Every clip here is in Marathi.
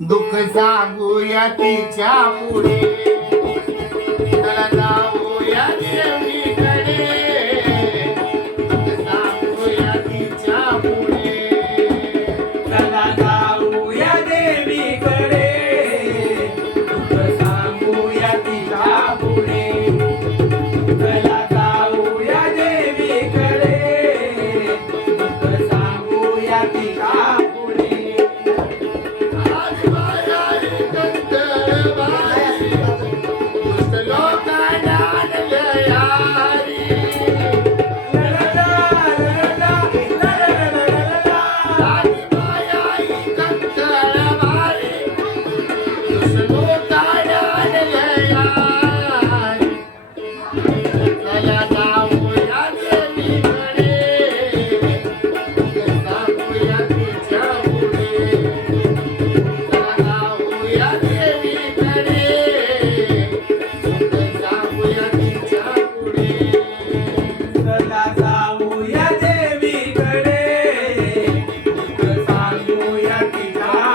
दुःख सांगूया तिच्या पुढे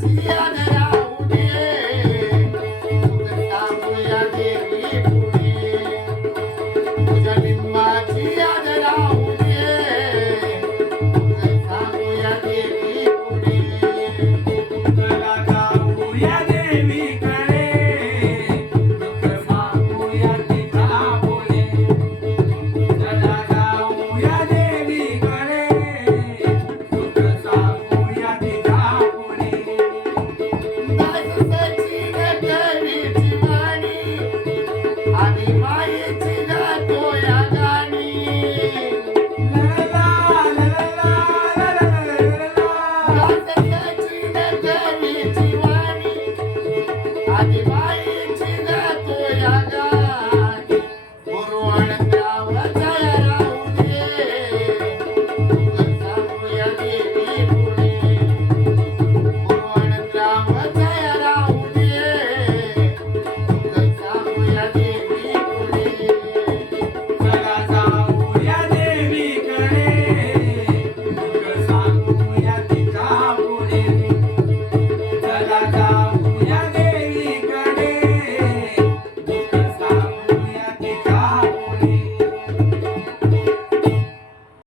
Yeah. Happy birthday.